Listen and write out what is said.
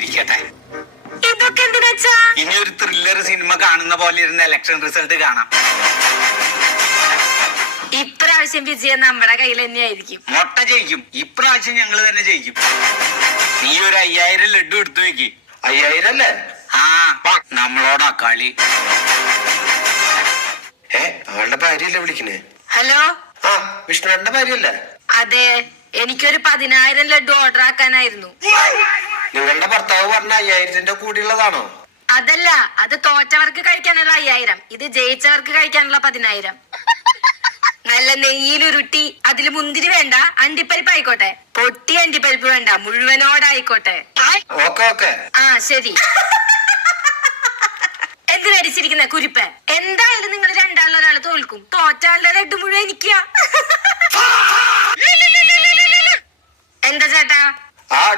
ഇരിക്കട്ടെ. ഇതൊക്കെ എന്തിനാ? ഇനി ഒരു ത്രില്ലർ സിനിമ കാണുന്ന പോലെ ഇരുന്ന ഇലക്ഷൻ റിസൾട്ട് കാണാം. ഇപ്രാവശ്യം വിജയം നമ്മുടെ കയ്യിൽ തന്നെയായിരിക്കും. മൊട്ട ജയിക്കും. ഇപ്രാവശ്യം ഞങ്ങൾ തന്നെ ജയിക്കും. നീ ഒരു 5000 ലഡു എടുത്തു വെക്ക്. 5000 അല്ലേ? ആ, നമ്മളോടാ കളി. അവളുടെ ഭാര്യയല്ലേ വിളിക്കണേ? ഹലോ, ആ, വിഷ്ണുവേട്ടന്റെ ഭാര്യയല്ലേ? അതെ, എനിക്കൊരു 10000 ലഡു ഓർഡർ ആക്കാനായിരുന്നു. നിങ്ങളുടെ ഭർത്താവ് പറഞ്ഞ 5000ന്റെ കൂടിയുള്ളതാണോ? അതല്ല, അത് തോറ്റവർക്ക് കഴിക്കാനുള്ള 5000, ഇത് ജയിച്ചവർക്ക് കഴിക്കാനുള്ള 10000. നല്ല നെയ്യിലുരുട്ടി, അതില് മുന്തിരി വേണ്ട, അണ്ടിപ്പരിപ്പ് ആയിക്കോട്ടെ. പൊട്ടി അണ്ടിപ്പരിപ്പ് വേണ്ട, മുഴുവനോടായിക്കോട്ടെ. Okay okay. ആ ശരി. എന്തിനടിച്ചിരിക്കുന്ന കുരിപ്പ്? എന്തായാലും നിങ്ങൾ രണ്ടാളിലൊരാള് തോൽക്കും. തോറ്റാളുടെ ലഡു മുഴുവൻ എനിക്കാ. എന്താ ചേട്ടാ? ആ